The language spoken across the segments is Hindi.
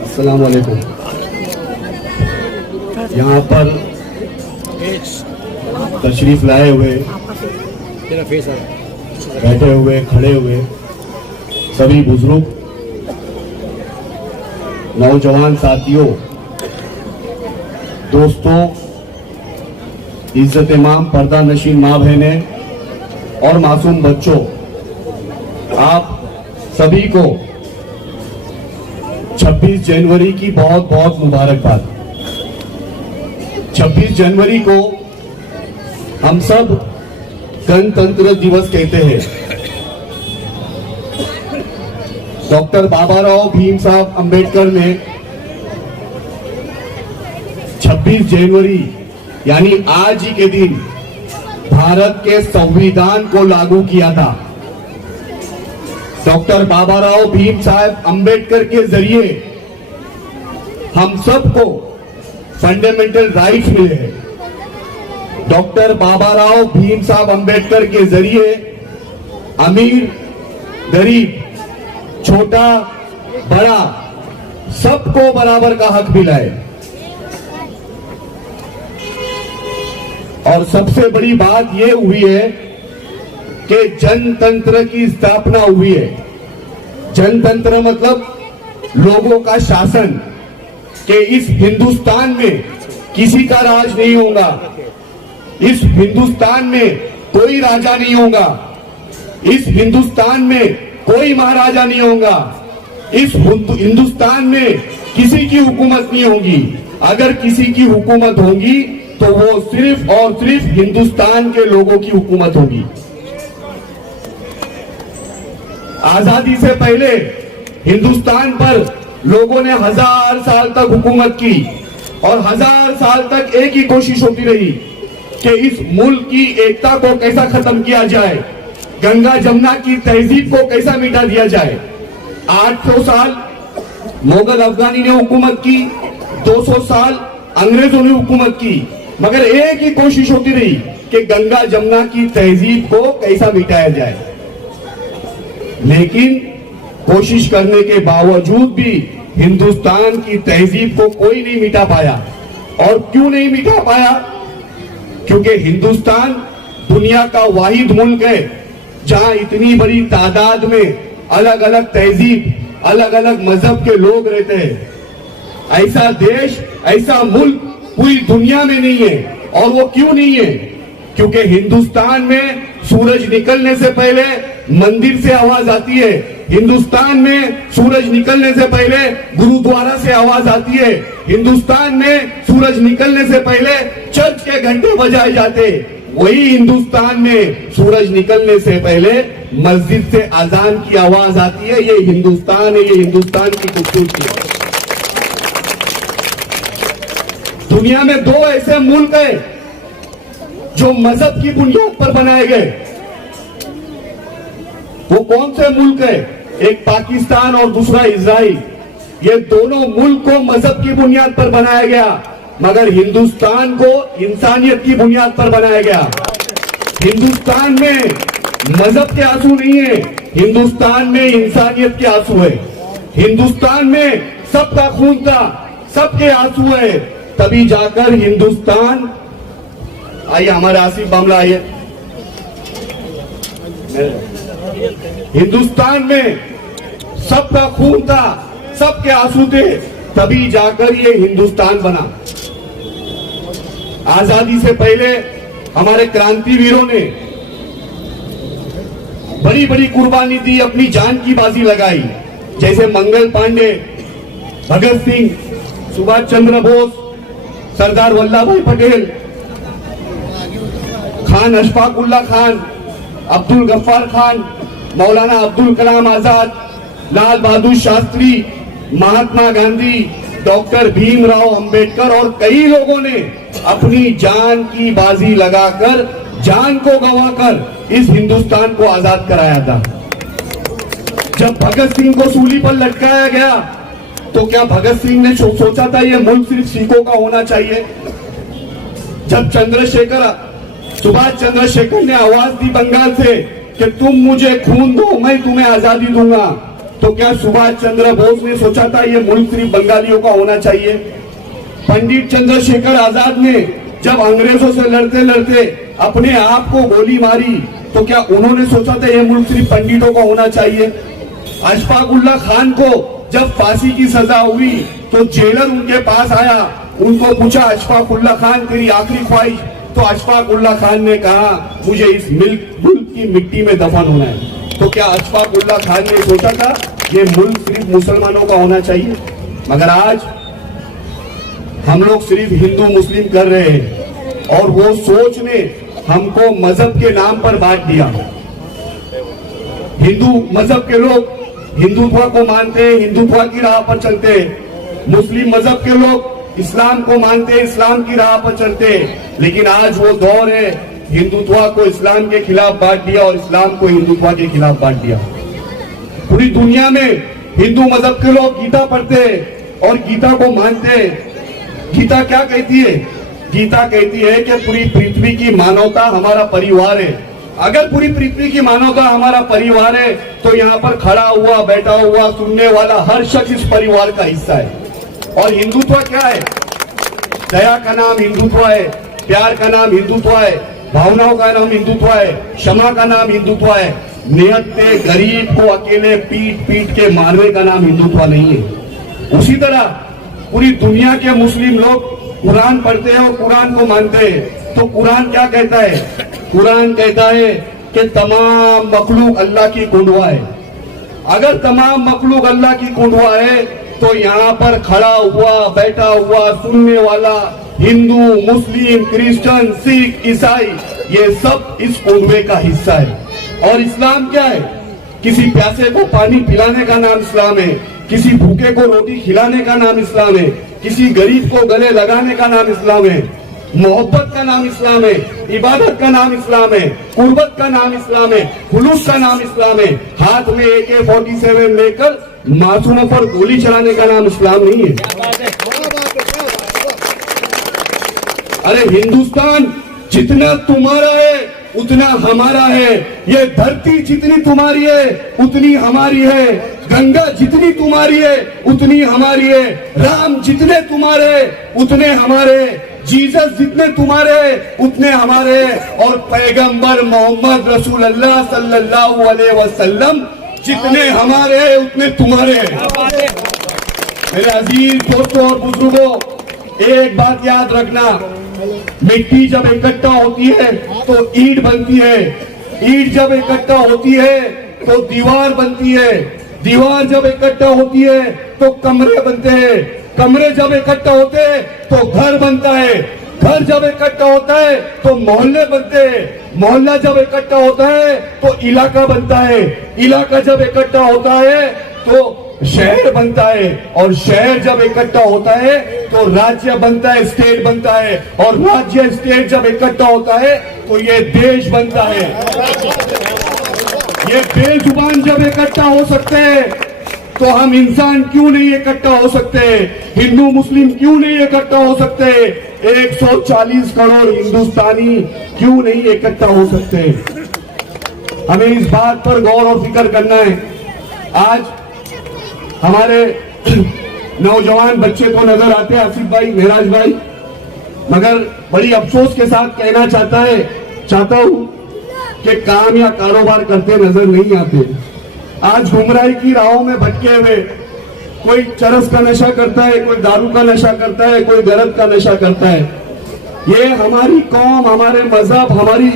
अस्सलाम वालेकुम। यहाँ पर तशरीफ लाए हुए, बैठे हुए, खड़े हुए सभी बुजुर्ग, नौजवान साथियों, दोस्तों, इज्जत इमाम, पर्दा नशीन माँ बहनें और मासूम बच्चों, आप सभी को 26 जनवरी की बहुत बहुत मुबारकबाद। 26 जनवरी को हम सब गणतंत्र दिवस कहते हैं। डॉक्टर बाबा राव भीम साहब अंबेडकर ने 26 जनवरी यानी आज ही के दिन भारत के संविधान को लागू किया था। डॉक्टर बाबा राव भीम साहब अंबेडकर के जरिए हम सबको फंडामेंटल राइट्स मिले हैं। डॉक्टर बाबा राव भीम साहब अंबेडकर के जरिए अमीर, गरीब, छोटा, बड़ा सबको बराबर का हक मिला है। और सबसे बड़ी बात यह हुई है कि जनतंत्र की स्थापना हुई है। जनतंत्र मतलब लोगों का शासन, कि इस हिंदुस्तान में किसी का राज नहीं होगा, इस हिंदुस्तान में कोई राजा नहीं होगा, इस हिंदुस्तान में कोई महाराजा नहीं होगा, इस हिंदुस्तान में किसी की हुकूमत नहीं होगी। अगर किसी की हुकूमत होगी तो वो सिर्फ और सिर्फ हिंदुस्तान के लोगों की हुकूमत होगी। आजादी से पहले हिंदुस्तान पर लोगों ने 1000 साल तक हुकूमत की और 1000 साल तक एक ही कोशिश होती रही कि इस मुल्क की एकता को कैसा खत्म किया जाए, गंगा जमुना की तहजीब को कैसा मिटा दिया जाए। 800 साल मुगल अफगानी ने हुकूमत की, 200 साल अंग्रेजों ने हुकूमत की, मगर एक ही कोशिश होती रही कि गंगा जमुना की तहजीब को कैसा मिटाया जाए। लेकिन कोशिश करने के बावजूद भी हिंदुस्तान की तहजीब को कोई नहीं मिटा पाया। और क्यों नहीं मिटा पाया? क्योंकि हिंदुस्तान दुनिया का वाहिद मुल्क है जहां इतनी बड़ी तादाद में अलग अलग तहजीब, अलग अलग मजहब के लोग रहते हैं। ऐसा देश, ऐसा मुल्क पूरी दुनिया में नहीं है। और वो क्यों नहीं है? क्योंकि हिंदुस्तान में सूरज निकलने से पहले मंदिर से आवाज आती है, हिंदुस्तान में सूरज निकलने से पहले गुरुद्वारा से आवाज आती है, हिंदुस्तान में सूरज निकलने से पहले चर्च के घंटे बजाए जाते। वही हिंदुस्तान में सूरज निकलने से पहले मस्जिद से अजान की आवाज आती है। ये हिंदुस्तान है, ये हिंदुस्तान की खूबसूरती है। दुनिया में 2 ऐसे मुल्क हैं जो मजहब की बुनियाद पर बनाए गए। वो कौन से मुल्क है? एक पाकिस्तान और दूसरा इजराइल। ये दोनों मुल्क को मजहब की बुनियाद पर बनाया गया, मगर हिंदुस्तान को इंसानियत की बुनियाद पर बनाया गया। हिंदुस्तान में मजहब के आंसू नहीं है, हिंदुस्तान में इंसानियत के आंसू है। हिंदुस्तान में सबका खून था, सबके आंसू है, तभी जाकर हिंदुस्तान। आइए हमारे आसिफ बामला आइए। हिंदुस्तान में सबका खून था, सबके आंसू थे, तभी जाकर ये हिंदुस्तान बना। आजादी से पहले हमारे क्रांतिवीरों ने बड़ी बड़ी कुर्बानी दी, अपनी जान की बाजी लगाई, जैसे मंगल पांडे, भगत सिंह, सुभाष चंद्र बोस, सरदार वल्लभ भाई पटेल, खान अशफाकुल्ला खान, अब्दुल गफ्फार खान, मौलाना अब्दुल कलाम आजाद, लाल बहादुर शास्त्री, महात्मा गांधी, डॉक्टर भीमराव अंबेडकर और कई लोगों ने अपनी जान की बाजी लगाकर, जान को गंवाकर इस हिंदुस्तान को आजाद कराया था। जब भगत सिंह को सूली पर लटकाया गया तो क्या भगत सिंह ने सोचा था ये मुल्क सिर्फ सिखों का होना चाहिए? जब सुभाष चंद्रशेखर ने आवाज दी बंगाल से कि तुम मुझे खून दो, मैं तुम्हें आजादी दूंगा, तो तो क्या सुभाष चंद्र बोस ने सोचा था ये मुल्क सिर्फ बंगालियों का होना चाहिए? पंडित चंद्रशेखर आजाद ने जब अंग्रेजों से लड़ते लड़ते अपने आप को गोली मारी तो क्या उन्होंने सोचा था ये मुल्क सिर्फ पंडितों का होना चाहिए? अशफाक उल्लाह खान को जब फांसी की सजा हुई तो जेलर उनके पास आया, उनको पूछा अशफाक उल्लाह खान तेरी आखिरी ख्वाहिश? तो अशफाक उल्लाह खान ने कहा मुझे इस मुल्क की मिट्टी में दफन होना है। तो क्या अशफाक उल्लाह खान ने सोचा था ये मुल्क सिर्फ मुसलमानों का होना चाहिए? मगर आज हम लोग सिर्फ हिंदू मुस्लिम कर रहे हैं और वो सोच ने हमको मजहब के नाम पर बांट दिया। हिंदू मजहब के लोग हिंदुत्व को मानते हैं, हिंदुत्व की राह पर चलते हैं। मुस्लिम मजहब के लोग इस्लाम को मानते हैं, इस्लाम की राह पर चलते हैं। लेकिन आज वो दौर है हिंदुत्व को इस्लाम के खिलाफ बांट दिया और इस्लाम को हिंदुत्व के खिलाफ बांट दिया। पूरी दुनिया में हिंदू मजहब के लोग गीता पढ़ते हैं और गीता को मानते हैं। गीता क्या कहती है? गीता कहती है कि पूरी पृथ्वी की मानवता हमारा परिवार है। अगर पूरी पृथ्वी की मानवता हमारा परिवार है तो यहाँ पर खड़ा हुआ, बैठा हुआ, सुनने वाला हर शख्स इस परिवार का हिस्सा है। और हिंदुत्व क्या है? दया का नाम हिंदुत्व है, प्यार का नाम हिंदुत्व है, भावनाओं का नाम हिंदुत्व है, क्षमा का नाम हिंदुत्व है। निहत्ते गरीब को अकेले पीट पीट के मारने का नाम हिंदुत्व नहीं है। उसी तरह पूरी दुनिया के मुस्लिम लोग कुरान पढ़ते हैं और कुरान को मानते हैं। तो कुरान क्या कहता है? कुरान कहता है कि तमाम मखलूक अल्लाह की कुंडवा है। अगर तमाम मखलूक अल्लाह की कुंडवा है तो यहाँ पर खड़ा हुआ, बैठा हुआ, सुनने वाला हिंदू, मुस्लिम, क्रिश्चियन, सिख, ईसाई, ये सब इस कुंडवे का हिस्सा है। और इस्लाम क्या है? किसी प्यासे को पानी पिलाने का नाम इस्लाम है, किसी भूखे को रोटी खिलाने का नाम इस्लाम है, किसी गरीब को गले लगाने का नाम इस्लाम है, मोहब्बत का नाम इस्लाम है, इबादत का नाम इस्लाम है, कुर्बत का नाम इस्लाम है, खुलूस का नाम इस्लाम है। हाथ में AK-47 लेकर मासूमों पर गोली चलाने का नाम इस्लाम नहीं है। अरे हिंदुस्तान जितना तुम्हारा है उतना हमारा है। ये धरती जितनी तुम्हारी है उतनी हमारी है। गंगा जितनी तुम्हारी है उतनी हमारी है। राम जितने तुम्हारे उतने हमारे। जीसस जितने तुम्हारे उतने हमारे। और पैगंबर मोहम्मद रसूल अल्लाह सल्लल्लाहु अलैहि वसल्लम जितने हमारे उतने तुम्हारे। मेरे अजीज दोस्तों और बुजुर्गों, एक बात याद रखना, मिट्टी जब इकट्ठा होती है तो ईंट बनती है, ईंट जब इकट्ठा होती है तो दीवार बनती है, दीवार जब इकट्ठा होती है तो कमरे बनते हैं, कमरे जब इकट्ठा होते हैं तो घर बनता है, घर जब इकट्ठा होता है तो मोहल्ले बनते हैं, मोहल्ला जब इकट्ठा होता है तो इलाका बनता है, इलाका जब इकट्ठा होता है तो शहर बनता है, और शहर जब इकट्ठा होता है तो राज्य बनता है, स्टेट बनता है, और राज्य स्टेट जब इकट्ठा होता है तो ये देश बनता है। ये बेजुबान जब इकट्ठा हो सकते हैं तो हम इंसान क्यों नहीं इकट्ठा हो सकते? हिंदू मुस्लिम क्यों नहीं इकट्ठा हो सकते? 140 करोड़ हिंदुस्तानी क्यों नहीं इकट्ठा हो सकते? हमें इस बात पर गौर और फिक्र करना है। आज हमारे नौजवान बच्चे तो नजर आते हैं, आसिफ भाई, मेराज भाई, मगर बड़ी अफसोस के साथ कहना चाहता हूं कि काम या कारोबार करते नजर नहीं आते। आज गुमराही की राहों में भटके हुए, कोई चरस का नशा करता है, कोई दारू का नशा करता है, कोई गरज का नशा करता है। ये हमारी कौम, हमारे मजहब, हमारी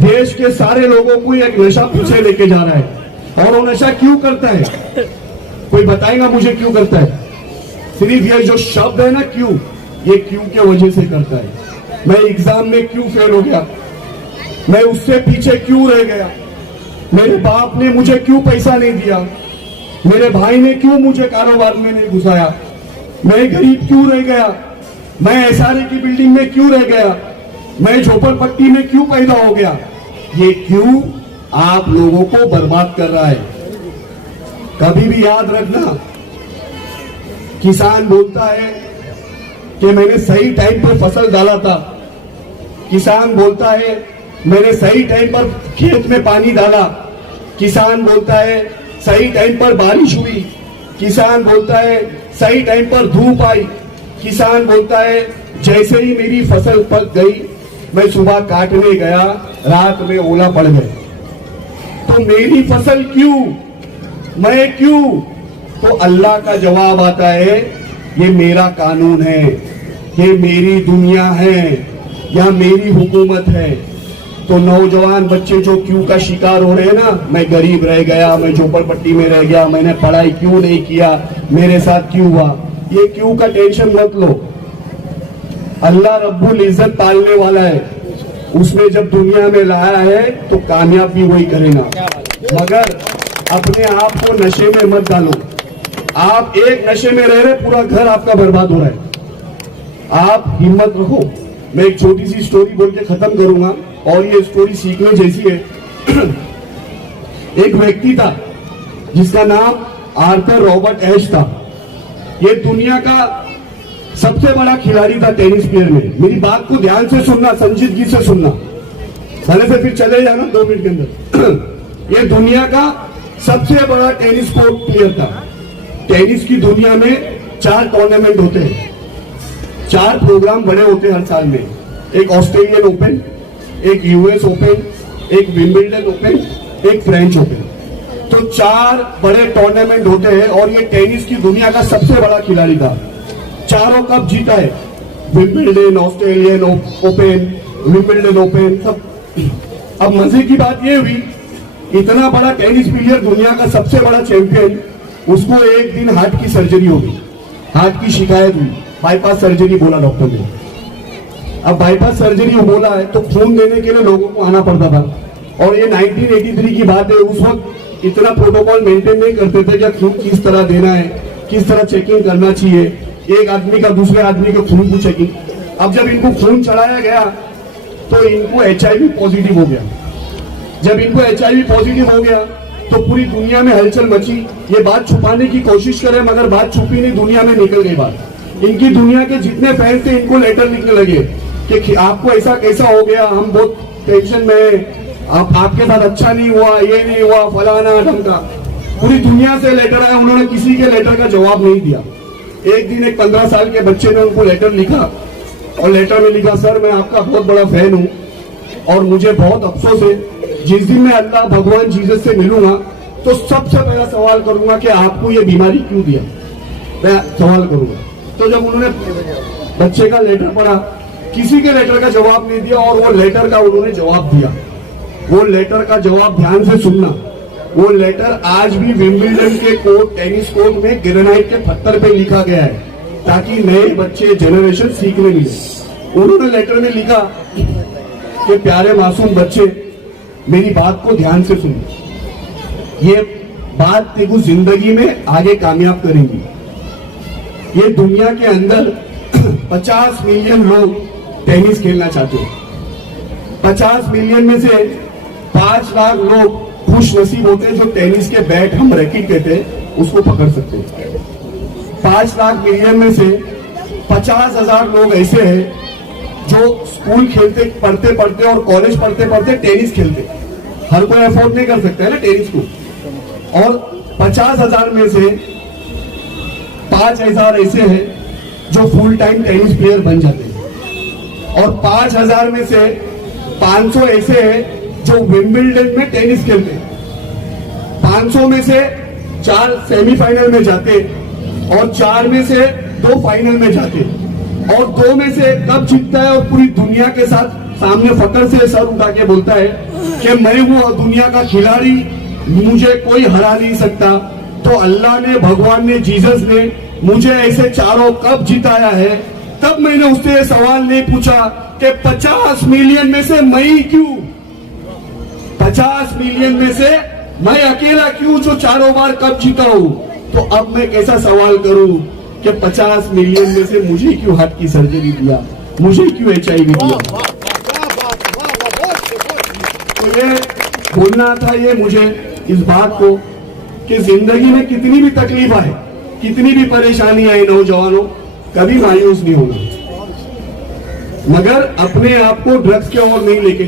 देश के सारे लोगों को एक नशा पीछे लेके जा रहा है। और वो नशा क्यों करता है? कोई बताएगा मुझे क्यों करता है? सिर्फ ये जो शब्द है ना क्यों, ये क्यों के वजह से करता है। मैं एग्जाम में क्यों फेल हो गया, मैं उससे पीछे क्यों रह गया, मेरे बाप ने मुझे क्यों पैसा नहीं दिया, मेरे भाई ने क्यों मुझे कारोबार में नहीं घुसाया, मैं गरीब क्यों रह गया, मैं SRA की बिल्डिंग में क्यों रह गया, मैं झोपड़पट्टी में क्यों पैदा हो गया। ये क्यों आप लोगों को बर्बाद कर रहा है। कभी भी याद रखना, किसान बोलता है कि मैंने सही टाइम पर फसल डाला था, किसान बोलता है मैंने सही टाइम पर खेत में पानी डाला, किसान बोलता है सही टाइम पर बारिश हुई, किसान बोलता है सही टाइम पर धूप आई, किसान बोलता है जैसे ही मेरी फसल पक गई, मैं सुबह काटने गया, रात में ओला पड़ गए। तो मेरी फसल क्यों, मैं क्यों? तो अल्लाह का जवाब आता है, ये मेरा कानून है, ये मेरी दुनिया है, यह मेरी हुकूमत है। तो नौजवान बच्चे जो क्यों का शिकार हो रहे हैं ना, मैं गरीब रह गया, मैं झोपड़पट्टी में रह गया, मैंने पढ़ाई क्यों नहीं किया, मेरे साथ क्यों हुआ, ये क्यों का टेंशन मत लो। अल्लाह रब्बुल इज्जत पालने वाला है, उसने जब दुनिया में लाया है तो कामयाब भी वही करेगा। मगर अपने आप को नशे में मत डालो। आप एक नशे में रह रहे, पूरा घर आपका बर्बाद हो रहा है। आप हिम्मत रखो। मैं एक छोटी सी स्टोरी बोल के खत्म करूंगा, और ये स्टोरी सीखने जैसी है। एक व्यक्ति था जिसका नाम आर्थर रॉबर्ट एश था। ये दुनिया का सबसे बड़ा खिलाड़ी था टेनिस प्लेयर में। मेरी बात को ध्यान से सुनना, संजीदगी से सुनना, भले से फिर चले जाना 2 मिनट के अंदर। ये दुनिया का सबसे बड़ा टेनिस प्लेयर था। टेनिस की दुनिया में 4 टूर्नामेंट होते हैं, 4 प्रोग्राम बड़े होते हैं हर साल में। एक ऑस्ट्रेलियन ओपन, एक यूएस ओपन, एक विंबलडन ओपन, एक फ्रेंच ओपन। तो 4 बड़े टूर्नामेंट होते हैं, और ये टेनिस की दुनिया का सबसे बड़ा खिलाड़ी था। चारों कप जीता है, Wimbledon, Australian open, Wimbledon open सब। अब मजे की बात ये हुई, इतना बड़ा टेनिस प्लेयर, दुनिया का सबसे बड़ा चैंपियन, उसको एक दिन हार्ट की सर्जरी हो गई, हार्ट की शिकायत हुई, बाईपास सर्जरी बोला डॉक्टर ने। अब बाईपास सर्जरी बोला है तो खून देने के लिए लोगों को आना पड़ता था, और ये 1983 की बात है। उस वक्त इतना प्रोटोकॉल मेंटेन नहीं करते थे कि खून किस तरह देना है, किस तरह चेकिंग करना चाहिए, एक आदमी का दूसरे आदमी के खून की चेकिंग। अब जब इनको खून चढ़ाया गया तो इनको HIV पॉजिटिव हो गया। जब इनको HIV पॉजिटिव हो गया तो पूरी दुनिया में हलचल मची। ये बात छुपाने की कोशिश करे, मगर बात छुपी नहीं, दुनिया में निकल गई बात। इनकी दुनिया के जितने फैंस थे इनको लेटर लिखने लगे कि आपको ऐसा कैसा हो गया, हम बहुत टेंशन में हैं, आपके साथ अच्छा नहीं हुआ, ये नहीं हुआ, फलाना ढमका। पूरी दुनिया से लेटर आया, उन्होंने किसी के लेटर का जवाब नहीं दिया। एक दिन एक 15 साल के बच्चे ने उनको लेटर लिखा, और लेटर में लिखा, सर मैं आपका बहुत बड़ा फैन हूं, और मुझे बहुत अफसोस है, जिस दिन मैं अल्लाह भगवान जीसस से मिलूंगा तो सबसे पहला सवाल करूंगा कि आपको ये बीमारी क्यों दिया, मैं सवाल करूंगा। तो जब उन्होंने बच्चे का लेटर पढ़ा, किसी के लेटर का जवाब नहीं दिया, और वो लेटर का उन्होंने जवाब दिया। वो लेटर का जवाब ध्यान से सुनना, वो लेटर आज भी विंबलडन के कोर्ट, टेनिस कोर्ट में ग्रेनाइट के पत्थर पे लिखा गया है, ताकि नए बच्चे जनरेशन सीखने मिले। उन्होंने लेटर में लिखा कि प्यारे मासूम बच्चे, मेरी बात को ध्यान से सुनो, ये बात तेको जिंदगी में आगे कामयाब करेंगी। ये दुनिया के अंदर 50 मिलियन लोग टेनिस खेलना चाहते हैं। 50 मिलियन में से 5 लाख लोग खुश नसीब होते हैं जो टेनिस के बैट, हम रैकेट कहते हैं, उसको पकड़ सकते हैं। 5 लाख मिलियन में से 50,000 लोग ऐसे हैं जो स्कूल खेलते पढ़ते पढ़ते और कॉलेज पढ़ते पढ़ते टेनिस खेलते। हर कोई अफोर्ड नहीं कर सकता है ना टेनिस को। और 50,000 में से 5,000 ऐसे हैं जो फुल टाइम टेनिस प्लेयर बन जाते हैं, और 5,000 में से 500 ऐसे हैं जो विंबलडन में टेनिस खेलते हैं। 500 में से 4 सेमीफाइनल में जाते, और 4 में से 2 फाइनल में जाते, और 2 में से कब जीतता है, और पूरी दुनिया के साथ सामने फकर से सर उठा के बोलता है कि मैं हूं दुनिया का खिलाड़ी, मुझे कोई हरा नहीं सकता। तो अल्लाह ने, भगवान ने, जीसस ने मुझे ऐसे 4 कप जिताया है। तब मैंने उससे सवाल नहीं पूछा कि 50 मिलियन में से मैं ही क्यों, 50 मिलियन में से मैं अकेला क्यों जो 4 बार कप जीता हूं। तो अब मैं कैसा सवाल करूं कि 50 मिलियन में से मुझे क्यों हार्ट की सर्जरी दिया, मुझे क्यों HIV दिया। तो ये बोलना था ये मुझे इस बात को कि जिंदगी में कितनी भी तकलीफ आए, कितनी भी परेशानी आए, नौजवानों कभी मायूस नहीं होना, मगर अपने आप को ड्रग्स की ओर नहीं लेके